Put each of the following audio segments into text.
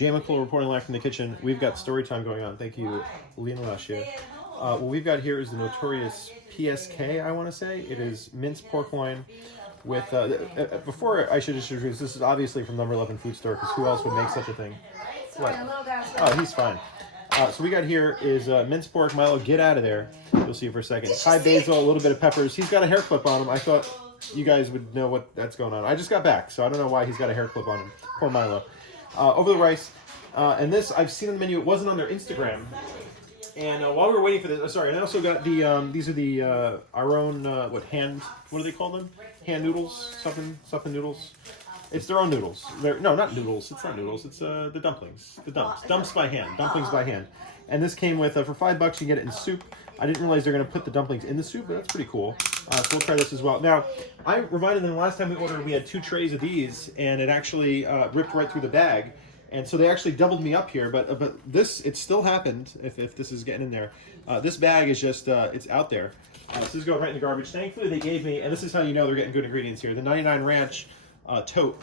Jmikola reporting live from the kitchen. We've got story time going on. Thank you, Lena Lashia. What we've got here is the notorious PSK, I want to say. It is minced pork loin with... before I should introduce, this is obviously from Number 11 Food Store, because who else would make such a thing? What? Oh, he's fine. So we got here is minced pork. Milo, get out of there. You'll see for a second. Thai basil, a little bit of peppers. He's got a hair clip on him. I thought you guys would know what that's going on. I just got back, so I don't know why he's got a hair clip on him. Poor Milo. Over the rice. And this, I've seen on the menu. It wasn't on their Instagram. And while we were waiting for this, sorry, and I also got the, these are the, our own, what do they call them? Hand noodles? Something noodles? It's their own noodles. No, not noodles. It's not noodles. It's the dumplings. The dumps. Dumps by hand. Dumplings by hand. And this came with, for $5, you get it in soup. I didn't realize they're going to put the dumplings in the soup, but that's pretty cool. So we'll try this as well. Now, I reminded them last time we ordered, we had 2 trays of these, and it actually ripped right through the bag. And so they actually doubled me up here, but this, it still happened, if this is getting in there. This bag is just, it's out there. So this is going right in the garbage. Thankfully, they gave me, and this is how you know they're getting good ingredients here, the 99 Ranch tote.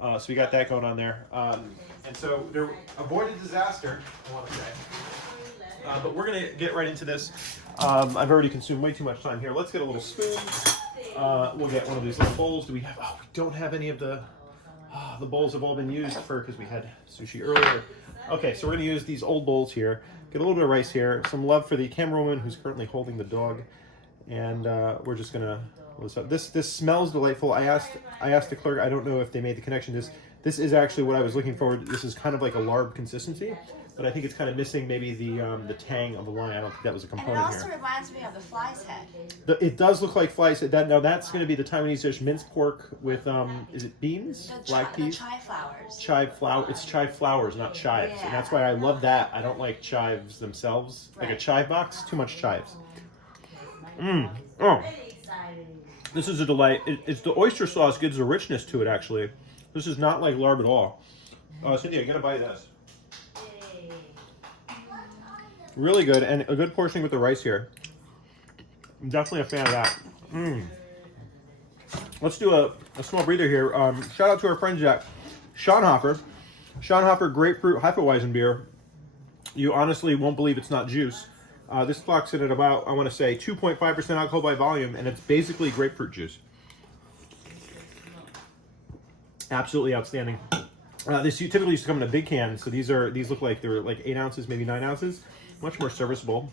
So we got that going on there. And so there avoided disaster, I want to say. But we're going to get right into this. I've already consumed way too much time here. Let's get a little spoon. We'll get one of these little bowls. Do we have, we don't have any of the bowls have all been used because we had sushi earlier. Okay, so we're going to use these old bowls here. Get a little bit of rice here. Some love for the camerawoman who's currently holding the dog. And we're just going to... This smells delightful. I asked the clerk, I don't know if they made the connection. This is actually what I was looking for. This is kind of like a larb consistency, but I think it's kind of missing maybe the tang of the wine. I don't think that was a component here. And it also reminds me of the fly's head. It does look like fly's head. Now that's going to be the Taiwanese dish, minced pork with is it beans? Black peas? The chive flowers. Chive flower. It's chive flowers, not chives, and that's why I love that. I don't like chives themselves. Like a chive box, too much chives. Oh. This is a delight. It's the oyster sauce gives a richness to it, actually. This is not like larb at all. Cynthia, get a bite of this. Really good, and a good portioning with the rice here. I'm definitely a fan of that. Let's do a small breather here. Shout out to our friends at Schonhofer. Schonhofer Grapefruit Hefeweizen beer. You honestly won't believe it's not juice. This clocks in at about, I want to say, 2.5% alcohol by volume, and it's basically grapefruit juice. Absolutely outstanding. This typically used to come in a big can, so these look like they're like 8 ounces, maybe 9 ounces. Much more serviceable.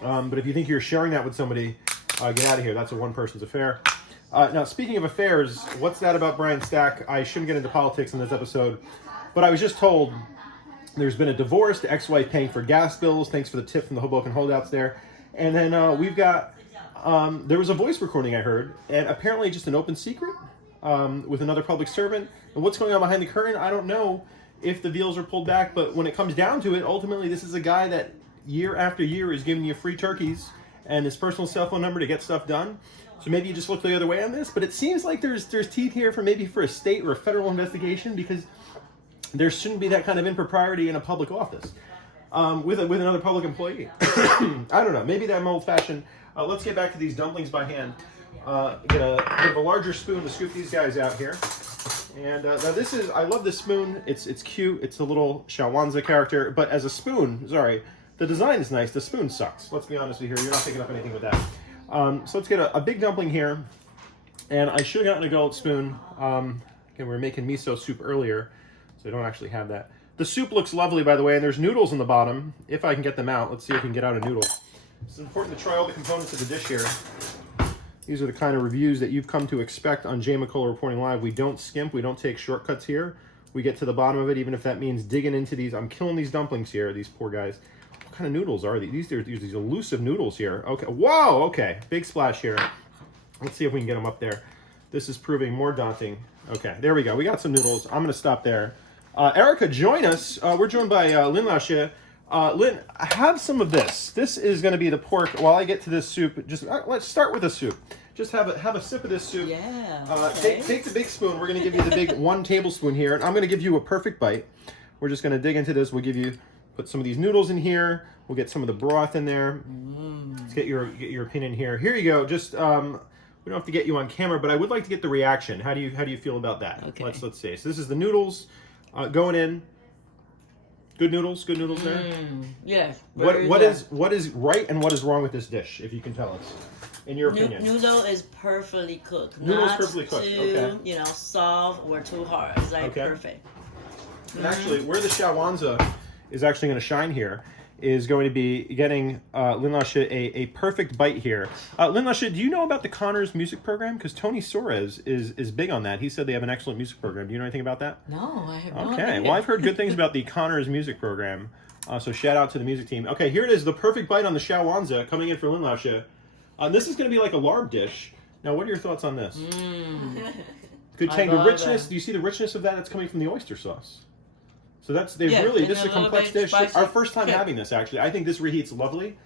But if you think you're sharing that with somebody, get out of here. That's a one-person's affair. Now, speaking of affairs, what's that about Brian Stack? I shouldn't get into politics in this episode, but I was just told there's been a divorce, the ex-wife paying for gas bills. Thanks for the tip from the Hoboken holdouts there. And then we've got, there was a voice recording I heard, and apparently just an open secret with another public servant. And what's going on behind the curtain, I don't know if the veils are pulled back, but when it comes down to it, ultimately this is a guy that year after year is giving you free turkeys and his personal cell phone number to get stuff done. So maybe you just look the other way on this, but it seems like there's teeth here for maybe for a state or a federal investigation, because there shouldn't be that kind of impropriety in a public office with another public employee. I don't know. Maybe I'm old-fashioned. Let's get back to these dumplings by hand. Get a bit of a larger spoon to scoop these guys out here. And now this is, I love this spoon. It's cute. It's a little Shawanza character. But as a spoon, sorry, the design is nice. The spoon sucks. Let's be honest with you here. You're not picking up anything with that. So let's get a big dumpling here. And I should have gotten a gold spoon. Again, we were making miso soup earlier, so I don't actually have that. The soup looks lovely, by the way, and there's noodles in the bottom. If I can get them out, let's see if we can get out a noodle. It's important to try all the components of the dish here. These are the kind of reviews that you've come to expect on Jmikola Reporting Live. We don't skimp. We don't take shortcuts here. We get to the bottom of it, even if that means digging into these. I'm killing these dumplings here, these poor guys. What kind of noodles are these? These elusive noodles here. Okay. Whoa, okay. Big splash here. Let's see if we can get them up there. This is proving more daunting. Okay, there we go. We got some noodles. I'm going to stop there. Erica, join us. We're joined by Lynn Lashia. Lynn, have some of this. This is going to be the pork. While I get to this soup, just let's start with the soup. Just have a sip of this soup. Yeah. Okay. Take the big spoon. We're going to give you the big 1 tablespoon here, and I'm going to give you a perfect bite. We're just going to dig into this. We'll put some of these noodles in here. We'll get some of the broth in there. Let's get your opinion here. Here you go. Just we don't have to get you on camera, but I would like to get the reaction. How do you feel about that? Okay. Let's see. So this is the noodles going in. Good noodles there. Yes. What very what good. is right and what is wrong with this dish? If you can tell us, in your opinion. Noodle is perfectly cooked. Noodle's Not perfectly cooked, too, okay. soft or too hard. It's like Okay. perfect. And actually, where the shawanza is actually going to shine here is going to be getting Lin Lashe a perfect bite here. Lin Lashe, do you know about the Connors music program? Because Tony Suarez is big on that. He said they have an excellent music program. Do you know anything about that? No, I have no Okay, idea. well, I've heard good things about the Connors music program. So shout out to the music team. Okay, here it is, the perfect bite on the shawanza coming in for Lin Lashe. This is going to be like a larb dish. Now, what are your thoughts on this? Good I Chang, the love richness, it. do you see the richness of that? That's coming from the oyster sauce. So that's, this and is a a little complex bit dish. spicy Our first time kick. having this, actually. I think this reheats lovely.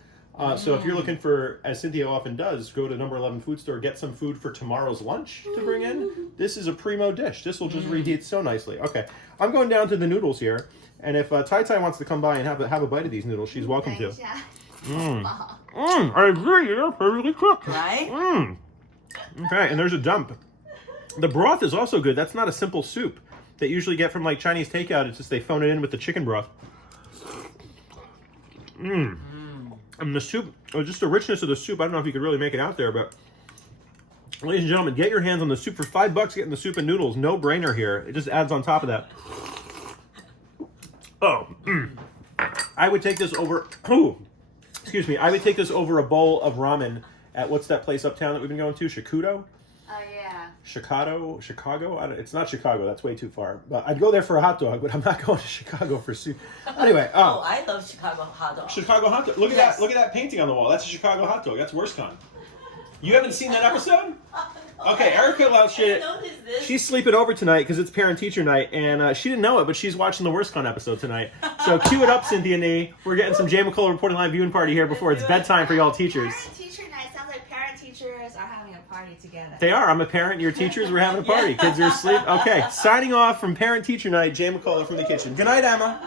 So if you're looking for, as Cynthia often does, go to number 11 food store, get some food for tomorrow's lunch to bring in. This is a primo dish. This will just reheat so nicely. Okay, I'm going down to the noodles here. And if Tai Tai wants to come by and have a bite of these noodles, she's welcome to. I agree. They're perfectly cooked. Right? Okay, and there's a dump. The broth is also good. That's not a simple soup that you usually get from like Chinese takeout. It's just they phone it in with the chicken broth. And the soup, or just the richness of the soup. I don't know if you could really make it out there, but ladies and gentlemen, get your hands on the soup for $5. Getting the soup and noodles, no brainer here. It just adds on top of that. Oh, I would take this over. Oh, excuse me. I would take this over a bowl of ramen at what's that place uptown that we've been going to? Shikudo? Oh, yeah. Chicago? It's not Chicago. That's way too far. But I'd go there for a hot dog, but I'm not going to Chicago for soup. Anyway, Oh, I love Chicago hot dog. Chicago hot dog. Look at Yes. that! Look at that painting on the wall. That's a Chicago hot dog. That's WorstCon. You haven't seen that episode? Okay, Erica Lashe. I noticed this. She's sleeping over tonight because it's parent-teacher night, and she didn't know it, but she's watching the WorstCon episode tonight. So cue it up, Cynthia Nee. We're getting some Jmikola reporting live viewing party here before it's bedtime for y'all teachers. Parent-teacher night sounds like parent-teachers are having a party together. They are. I'm a parent. You're teachers. We're having a party. Kids are asleep. Okay, signing off from parent-teacher night. Jmikola from the kitchen. Good night, Emma.